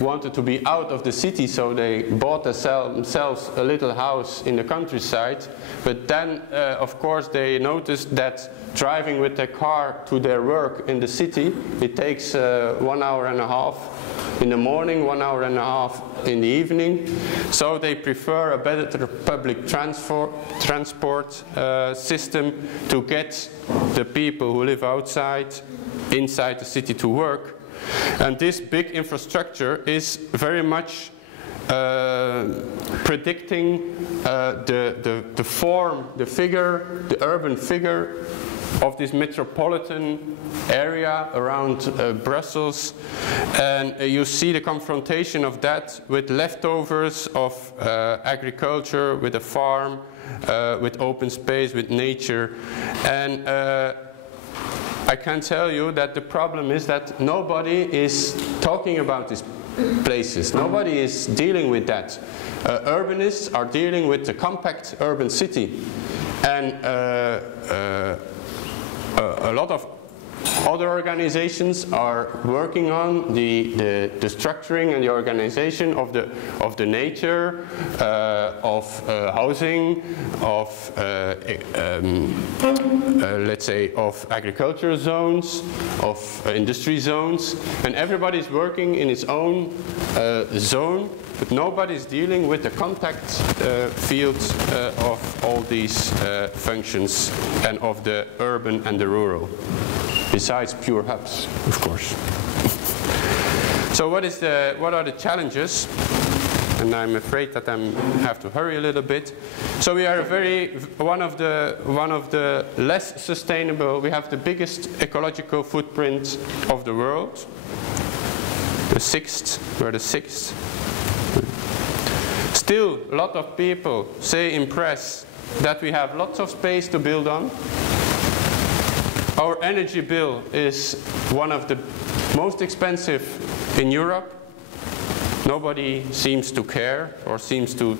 wanted to be out of the city, so they bought themselves a little house in the countryside. But then, of course, they noticed that driving with their car to their work in the city, it takes 1 hour and a half in the morning, 1 hour and a half in the evening. So they prefer a better public transport system to get the people who live inside the city to work. And this big infrastructure is very much predicting the form, the figure, the urban figure of this metropolitan area around Brussels. And you see the confrontation of that with leftovers of agriculture, with a farm, with open space, with nature. And I can tell you that the problem is that nobody is talking about these places. Nobody is dealing with that. Urbanists are dealing with the compact urban city. And a lot of other organizations are working on the structuring and the organization of the nature, of housing, of let's say of agricultural zones, of industry zones, and everybody's working in its own zone, but nobody's dealing with the contact fields of all these functions and of the urban and the rural. Besides pure hubs, of course. So what are the challenges? And I'm afraid that I have to hurry a little bit. So we are one of the less sustainable. We have the biggest ecological footprint of the world. We're the sixth. Still, a lot of people say in press that we have lots of space to build on. Our energy bill is one of the most expensive in Europe. Nobody seems to care or seems to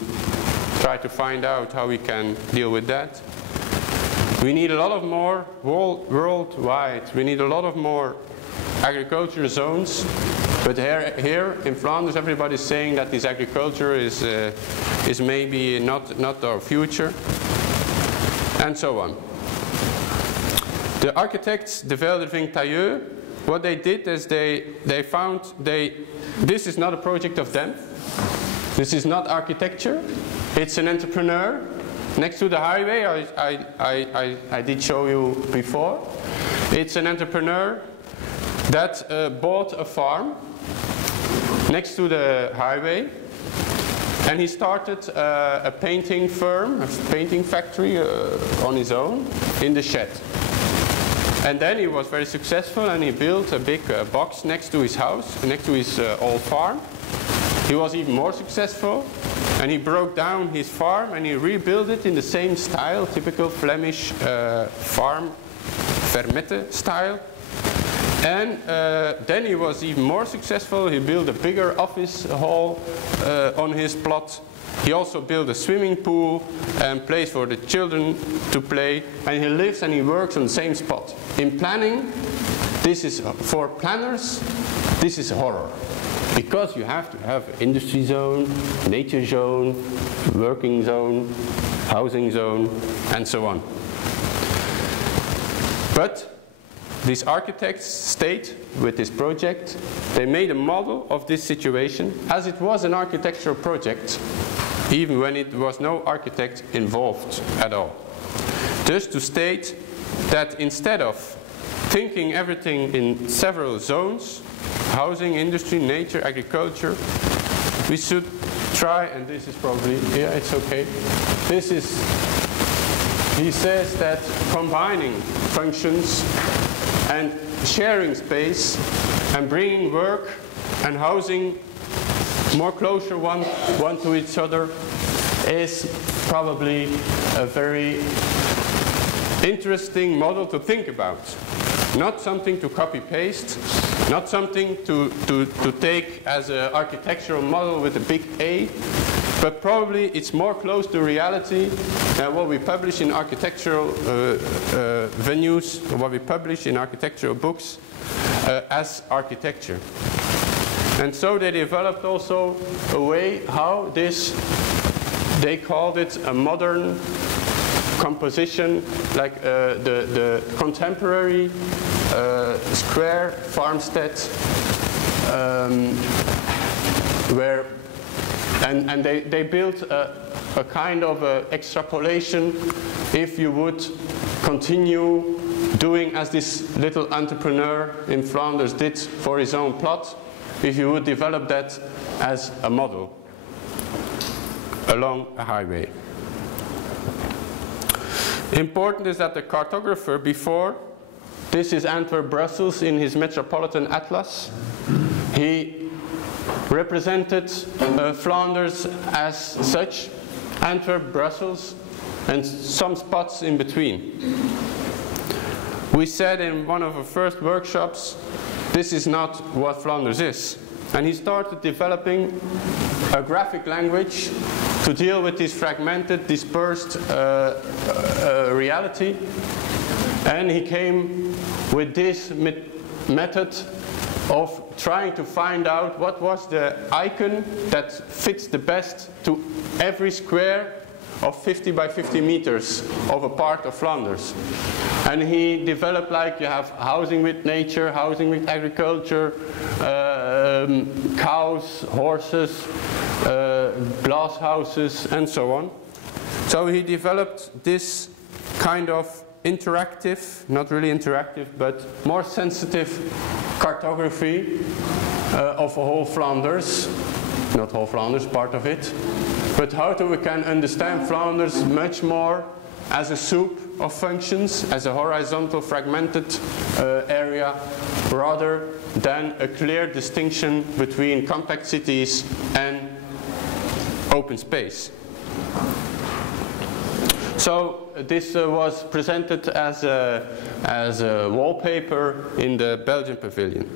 try to find out how we can deal with that. We need a lot of more worldwide. We need a lot of more agriculture zones. But here in Flanders, everybody's saying that this agriculture is maybe not our future, and so on. The architects, De Velde Vinctailleux, what they did is they found this is not a project of them. This is not architecture. It's an entrepreneur. Next to the highway, I did show you before. It's an entrepreneur that bought a farm next to the highway, and he started a painting firm, a painting factory on his own in the shed. And then he was very successful, and he built a big box next to his house, next to his old farm. He was even more successful, and he broke down his farm and he rebuilt it in the same style, typical Flemish farm, Vermette style. And then he was even more successful. He built a bigger office hall on his plot. He also built a swimming pool and place for the children to play. And he lives and he works on the same spot. In planning, this is for planners, this is horror. Because you have to have industry zone, nature zone, working zone, housing zone, and so on. But these architects stayed with this project. They made a model of this situation as it was an architectural project, even when it was no architect involved at all. Just to state that instead of thinking everything in several zones, housing, industry, nature, agriculture, we should try, and this is probably, yeah, it's okay. This is, he says that combining functions and sharing space and bringing work and housing more closer one to each other is probably a very interesting model to think about. Not something to copy-paste, not something to take as an architectural model with a big A, but probably it's more close to reality than what we publish in architectural venues, or what we publish in architectural books as architecture. And so they developed also a way how this, they called it a modern composition, like the contemporary square farmstead, where, and they built a kind of extrapolation if you would continue doing as this little entrepreneur in Flanders did for his own plot, if you would develop that as a model along a highway. Important is that the cartographer before, this is Antwerp-Brussels in his Metropolitan Atlas, he represented Flanders as such, Antwerp, Brussels, and some spots in between. We said in one of our first workshops, this is not what Flanders is. And he started developing a graphic language to deal with this fragmented, dispersed reality. And he came with this method of trying to find out what was the icon that fits the best to every square of 50 by 50 meters of a part of Flanders. And he developed, like, you have housing with nature, housing with agriculture, cows, horses, glass houses, and so on. So he developed this kind of interactive, not really interactive, but more sensitive cartography of whole Flanders, not whole Flanders, part of it, but how we can understand Flanders much more as a soup of functions, as a horizontal fragmented area, rather than a clear distinction between compact cities and open space. So this was presented as a wallpaper in the Belgian pavilion.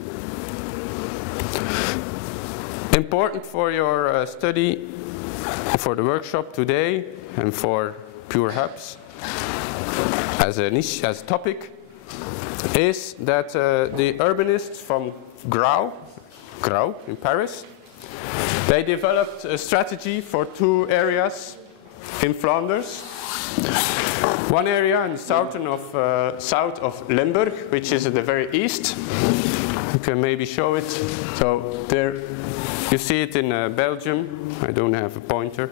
Important for your study, for the workshop today, and for Pure Hubs as a niche, as a topic, is that the urbanists from Grau in Paris, they developed a strategy for two areas in Flanders. One area in the south of Limburg, which is at the very east. You can maybe show it. So there, you see it in Belgium. I don't have a pointer.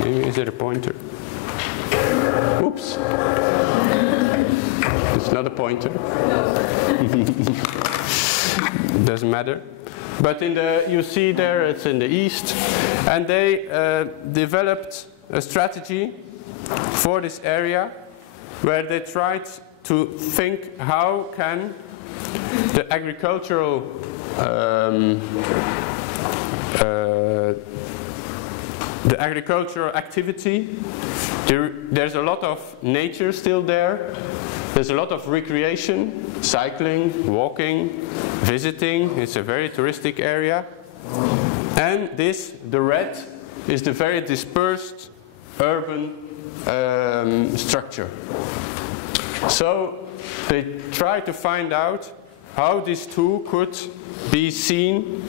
Maybe is there a pointer? Oops. It's not a pointer. Doesn't matter. But in the, you see there, it's in the east, and they developed a strategy for this area where they tried to think how can the agricultural activity, there's a lot of nature still there, there's a lot of recreation, cycling, walking, visiting, it's a very touristic area, and this, the red, is the very dispersed urban structure. So they try to find out how these two could be seen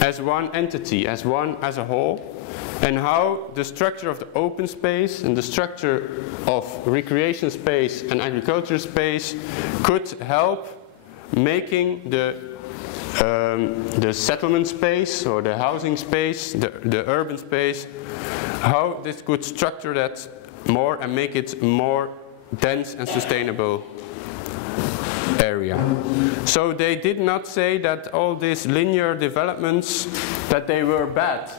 as one entity, as a whole, and how the structure of the open space and the structure of recreation space and agriculture space could help making the settlement space or the housing space, the urban space, how this could structure that more and make it more dense and sustainable area. So they did not say that all these linear developments, that they were bad.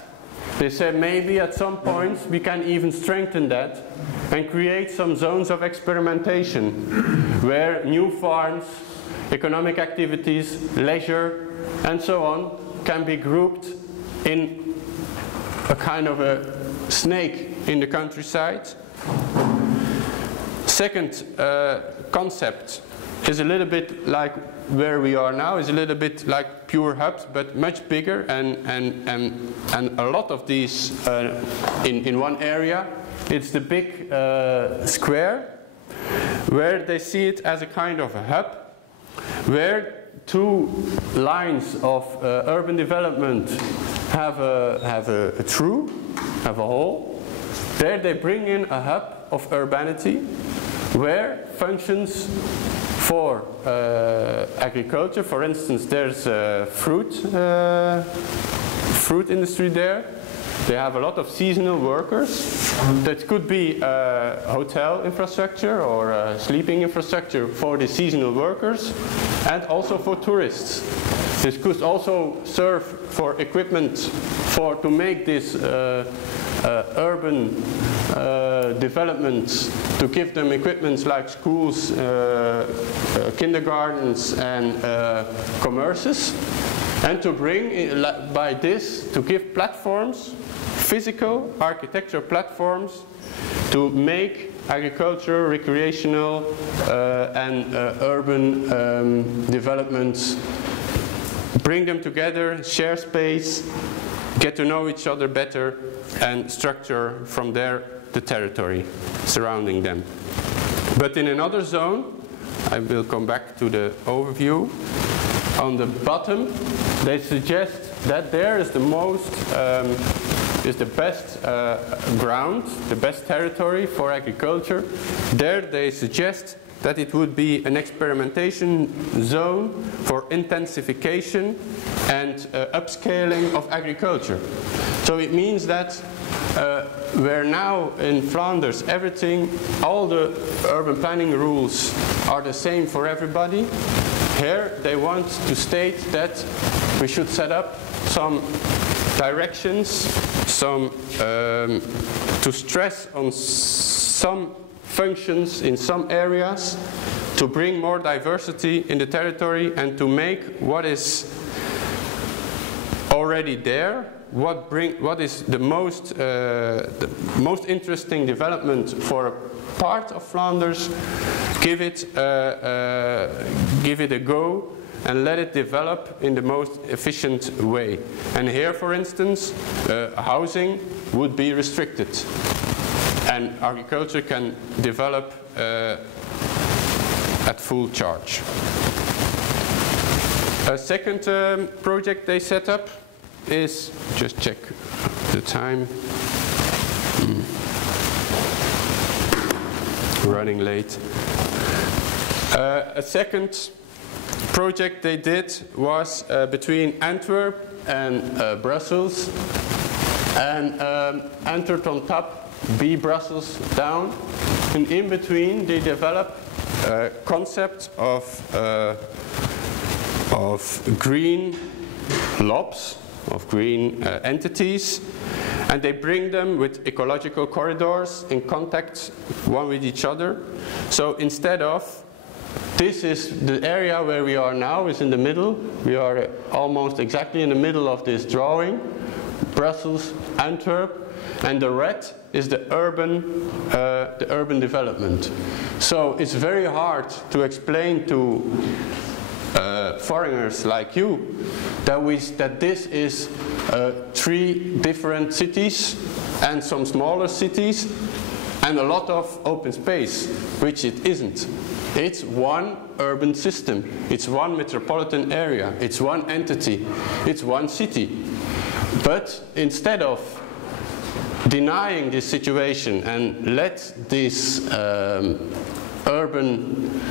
They said maybe at some points we can even strengthen that and create some zones of experimentation where new farms, economic activities, leisure, and so on can be grouped in a kind of a snake in the countryside. Second concept is a little bit like where we are now, is a little bit like Pure Hubs, but much bigger, and a lot of these in one area. It's the big square, where they see it as a kind of a hub, where two lines of urban development have a through, have a hole. There they bring in a hub of urbanity where functions for agriculture. For instance, there's a fruit industry there. They have a lot of seasonal workers. That could be hotel infrastructure or sleeping infrastructure for the seasonal workers and also for tourists. This could also serve for equipment to make this urban developments, to give them equipment like schools, kindergartens and commerces, and to bring, by this, to give platforms, physical architecture platforms, to make agriculture, recreational and urban developments, bring them together, share space, get to know each other better, and structure from there the territory surrounding them. But in another zone, I will come back to the overview, on the bottom they suggest that there is the most, is the best ground, the best territory for agriculture. There they suggest that it would be an experimentation zone for intensification and upscaling of agriculture. So it means that where now in Flanders all the urban planning rules are the same for everybody, here they want to state that we should set up some directions, to stress on some functions in some areas, to bring more diversity in the territory and to make what is already there, what is the most interesting development for a part of Flanders, give it a go and let it develop in the most efficient way. And here, for instance, housing would be restricted and agriculture can develop at full charge. A second project they set up is, just check the time, running late. A second project they did was between Antwerp and Brussels, and Antwerp on top, Brussels down, and in between they develop a concept of green lobs, of green entities, and they bring them with ecological corridors in contact one with each other. So instead of, this is the area where we are now, is in the middle. We are almost exactly in the middle of this drawing, Brussels, Antwerp, and the red is the urban development. So it's very hard to explain to foreigners like you that this is 3 different cities and some smaller cities and a lot of open space, which it isn't. It's one urban system, it's one metropolitan area, it's one entity, it's one city. But instead of denying this situation and let this urban